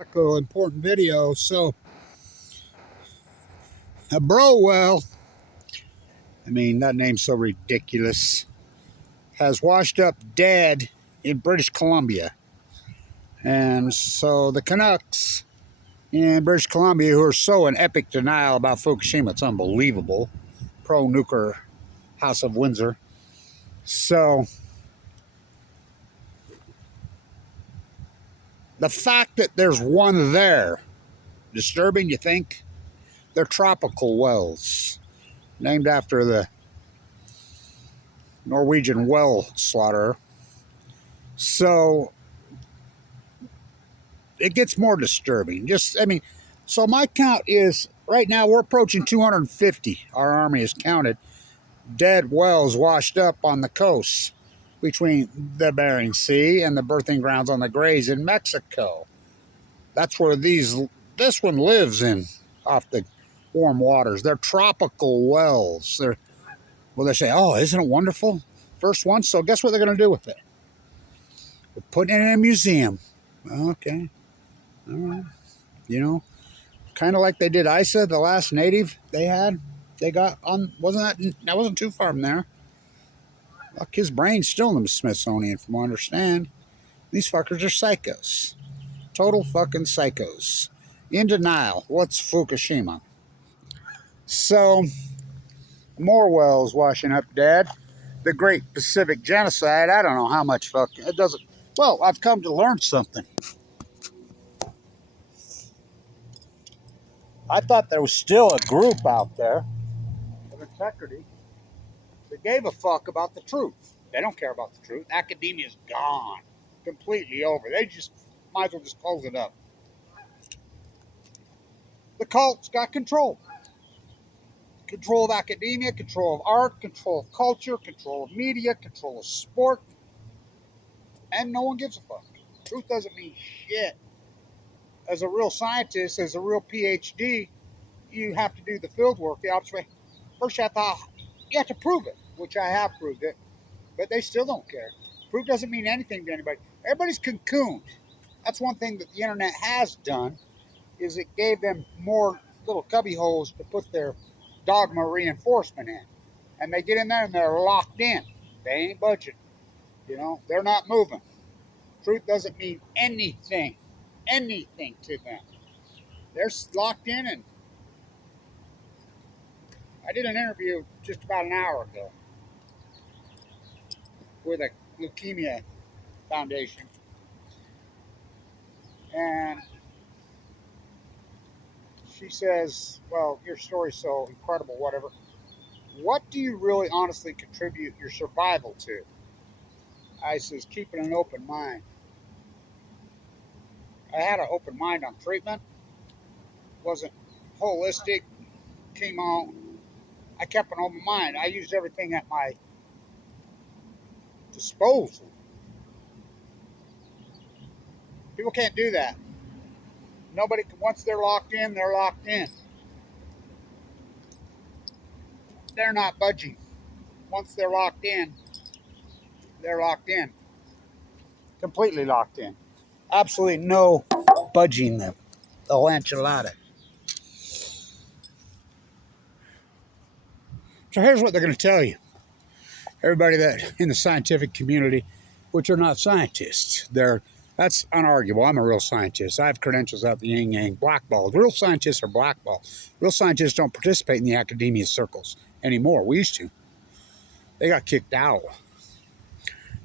Important video. So, a bro well, I mean, that name's so ridiculous, has washed up dead in British Columbia. And so the Canucks in British Columbia, who are so in epic denial about Fukushima, it's unbelievable, pro-nuclear House of Windsor. So, the fact that there's one there, disturbing, you think? They're tropical wells, named after the Norwegian well slaughterer. So it gets more disturbing. So my count is, right now we're approaching 250, our army has counted, dead wells washed up on the coast between the Bering Sea and the birthing grounds on the Greys in Mexico. That's where this one lives in, off the warm waters. They're tropical wells. They say, oh, isn't it wonderful? First one, so guess what they're going to do with it? They're putting it in a museum. Okay. All right. Kind of like they did Isa, the last native they got on, that wasn't too far from there. Look, his brain's still in the Smithsonian, from what I understand. These fuckers are psychos. Total fucking psychos. In denial. What's Fukushima? So, more wells washing up dead. The Great Pacific Genocide, I don't know how much it doesn't. Well, I've come to learn something. I thought there was still a group out there of integrity that gave a fuck about the truth. They don't care about the truth. Academia's gone. Completely over. They just might as well just close it up. The cult's got control. Control of academia, control of art, control of culture, control of media, control of sport. And no one gives a fuck. Truth doesn't mean shit. As a real scientist, as a real PhD, you have to do the field work, the observation. First, you have to prove it, which I have proved it, but they still don't care. Proof doesn't mean anything to anybody. Everybody's cocooned. That's one thing that the internet has done, is it gave them more little cubby holes to put their dogma reinforcement in. And they get in there and they're locked in. They ain't budging. They're not moving. Truth doesn't mean anything to them. They're locked in. And I did an interview just about an hour ago with a leukemia foundation, and she says, well, your story's so incredible, whatever. What do you really honestly contribute your survival to? I says, keeping an open mind. I had an open mind on treatment. Wasn't holistic. Chemo. I kept an open mind. I used everything at my disposal. People can't do that. Nobody, once they're locked in, they're locked in. They're not budging. Once they're locked in, they're locked in. Completely locked in. Absolutely no budging them. The enchilada. So here's what they're going to tell you. Everybody that in the scientific community, which are not scientists, that's unarguable. I'm a real scientist. I have credentials out the yin yang, blackballed. Real scientists are blackballed. Real scientists don't participate in the academia circles anymore. We used to. They got kicked out.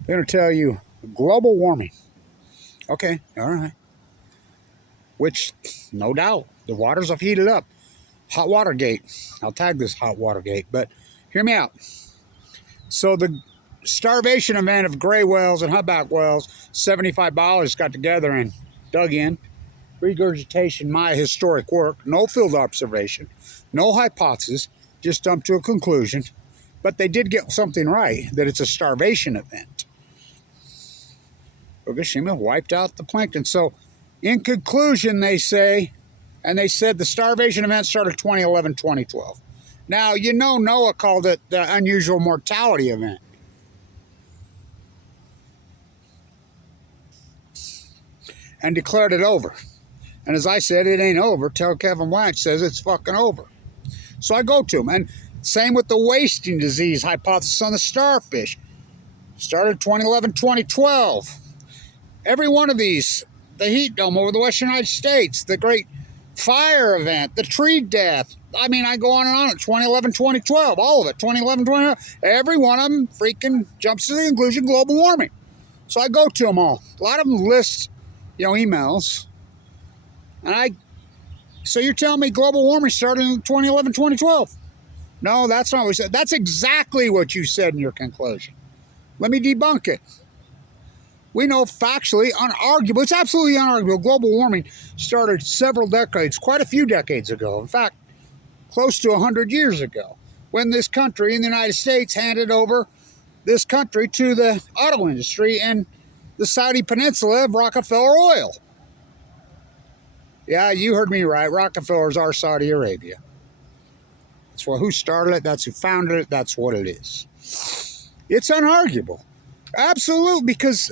They're going to tell you global warming. Okay, all right. Which, no doubt, the waters have heated up. Hot Watergate. I'll tag this Hot Watergate, but hear me out. So the starvation event of gray whales and humpback whales, 75 biologists got together and dug in. Regurgitation, my historic work. No field observation. No hypothesis. Just jumped to a conclusion. But they did get something right, that it's a starvation event. Fukushima wiped out the plankton. So, in conclusion, they say, and they said the starvation event started 2011, 2012. Now, Noah called it the unusual mortality event. And declared it over. And as I said, it ain't over till Kevin Blanch says it's fucking over. So I go to him. And same with the wasting disease hypothesis on the starfish. Started 2011, 2012. Every one of these, the heat dome over the western United States, the great fire event, the tree death. I mean, I go on and on. 2011, 2012, all of it. 2011, 2012. Every one of them freaking jumps to the conclusion global warming. So I go to them all. A lot of them list, emails. And so you're telling me global warming started in 2011, 2012? No, that's not what we said. That's exactly what you said in your conclusion. Let me debunk it. We know factually, unarguable, it's absolutely unarguable, global warming started several decades, quite a few decades ago. In fact, close to 100 years ago, when this country in the United States handed over this country to the auto industry and the Saudi Peninsula of Rockefeller oil. Yeah, you heard me right. Rockefeller's our Saudi Arabia. That's who started it. That's who founded it. That's what it is. It's unarguable. Absolute, because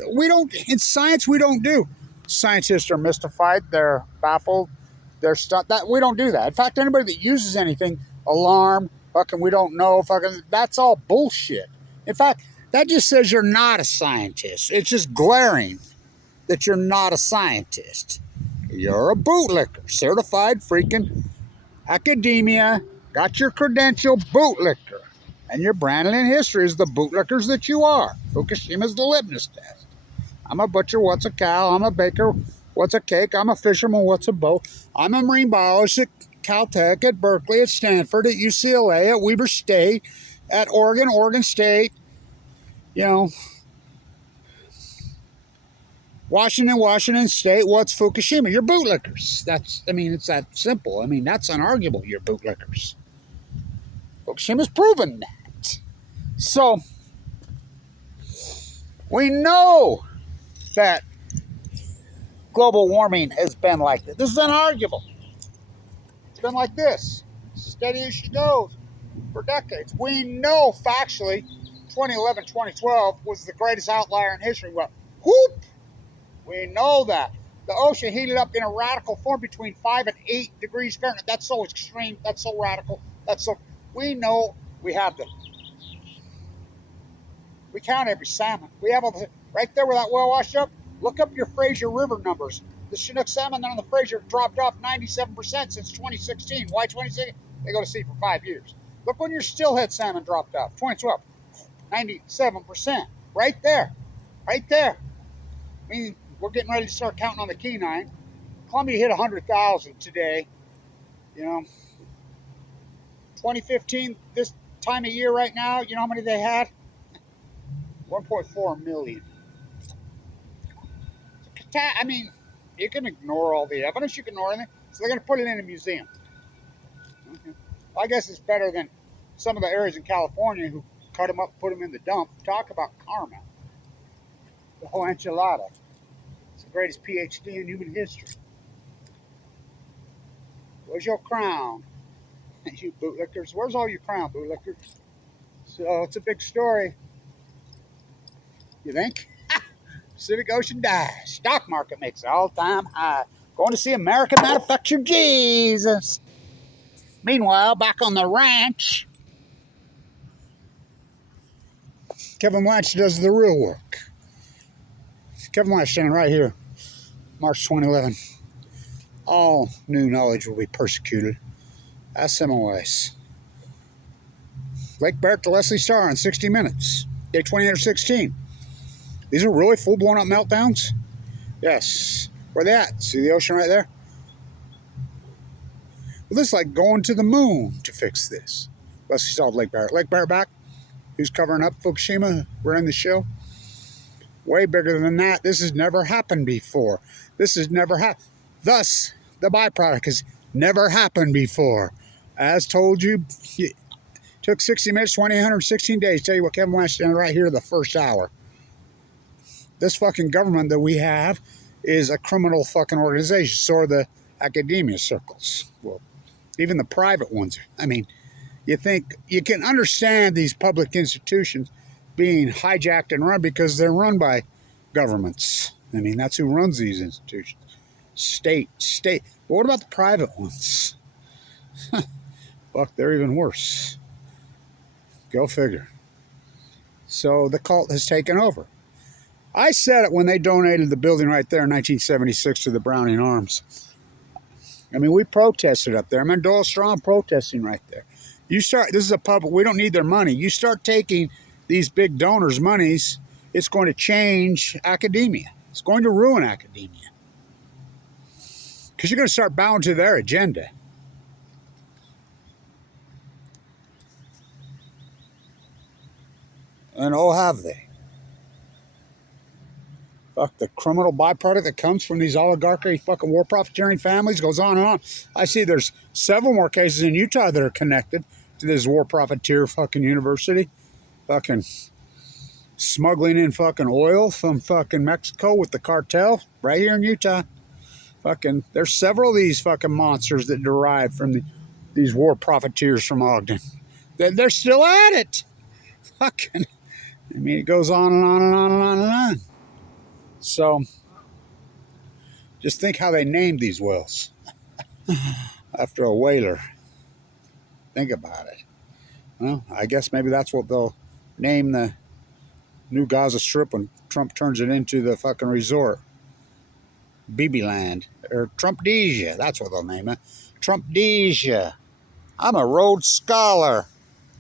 in science, we don't do. Scientists are mystified. They're baffled. They're stuck. We don't do that. In fact, anybody that uses anything, alarm, fucking we don't know, fucking, that's all bullshit. In fact, that just says you're not a scientist. It's just glaring that you're not a scientist. You're a bootlicker, certified freaking academia, got your credential, bootlicker. And you're branded in history as the bootlickers that you are. Fukushima's the litmus test. I'm a butcher, what's a cow? I'm a baker, what's a cake? I'm a fisherman, what's a boat? I'm a marine biologist at Caltech, at Berkeley, at Stanford, at UCLA, at Weber State, at Oregon State, Washington State, what's Fukushima? You're bootlickers. It's that simple. That's unarguable. You're bootlickers. Fukushima's proven that. So, we know that global warming has been like this. This is unarguable. It's been like this. Steady as she goes for decades. We know factually 2011, 2012 was the greatest outlier in history. Well, whoop! We know that. The ocean heated up in a radical form between 5 and 8 degrees Fahrenheit. That's so extreme. That's so radical. We know we have we count every salmon. We have right there where that well washed up. Look up your Fraser River numbers. The Chinook salmon on the Fraser dropped off 97% since 2016. Why 2016? They go to sea for 5 years. Look when your stillhead salmon dropped off. 2012, 97%. Right there. Right there. We're getting ready to start counting on the Kenine. Columbia hit 100,000 today. 2015, this time of year right now, you know how many they had? 1.4 million. You can ignore all the evidence. You can ignore anything. So they're going to put it in a museum. Okay. I guess it's better than some of the areas in California who cut them up, put them in the dump. Talk about karma. The whole enchilada. It's the greatest PhD in human history. Where's your crown? You bootlickers. Where's all your crown, bootlickers? So it's a big story. You think? Pacific Ocean dies. Stock market makes an all-time high. Going to see American manufactured Jesus. Meanwhile, back on the ranch, Kevin Blanch does the real work. Kevin Blanch standing right here, March 2011. All new knowledge will be persecuted. Ask Semmelweis. Lake Barrett to Leslie Starr on 60 Minutes. Day 28 or 16. These are really full blown up meltdowns? Yes. Where they at? See the ocean right there? Well, this is like going to the moon to fix this. Leslie Starr, Lake Barrett. Lake Barrett back. Who's covering up Fukushima? We're in the show. Way bigger than that. This has never happened before. This has never happened. Thus, the byproduct has never happened before. As told you, it took 60 minutes, 2,816 days. Tell you what, Kevin Blanch done right here the first hour. This fucking government that we have is a criminal fucking organization. So are the academia circles. Well, even the private ones. You think you can understand these public institutions being hijacked and run because they're run by governments. That's who runs these institutions. State. But what about the private ones? Fuck, they're even worse. Go figure. So the cult has taken over. I said it when they donated the building right there in 1976 to the Browning Arms. I mean, we protested up there. Mendola Strong protesting right there. This is a public, we don't need their money. You start taking these big donors' monies, it's going to change academia. It's going to ruin academia. Because you're going to start bowing to their agenda. And oh, have they? Fuck, the criminal byproduct that comes from these oligarchy fucking war profiteering families goes on and on. I see there's several more cases in Utah that are connected to this war profiteer fucking university. Fucking smuggling in fucking oil from fucking Mexico with the cartel right here in Utah. Fucking, there's several of these fucking monsters that derive from these war profiteers from Ogden. They're still at it. Fucking, I mean, it goes on and on and on and on and on. So, just think how they named these wells after a whaler. Think about it. Well, I guess maybe that's what they'll name the new Gaza Strip when Trump turns it into the fucking resort. BB Land. Or Trumpdesia. That's what they'll name it. Trumpdesia. I'm a Rhodes Scholar.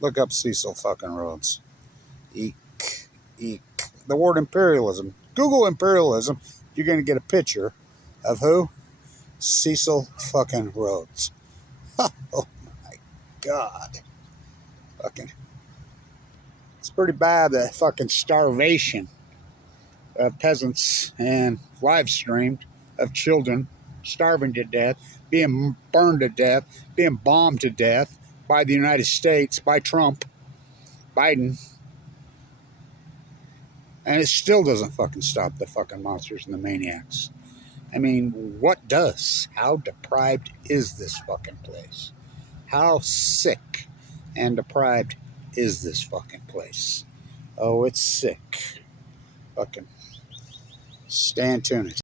Look up Cecil fucking Rhodes. Eek. Eek. The word imperialism. Google imperialism. You're going to get a picture of who? Cecil fucking Rhodes. Oh my God. Fucking. It's pretty bad, the fucking starvation of peasants and live streamed of children starving to death, being burned to death, being bombed to death by the United States, by Trump, Biden. And it still doesn't fucking stop the fucking monsters and the maniacs. I mean, what does? How deprived is this fucking place? How sick and deprived is this fucking place? Oh, it's sick. Fucking stand tuned.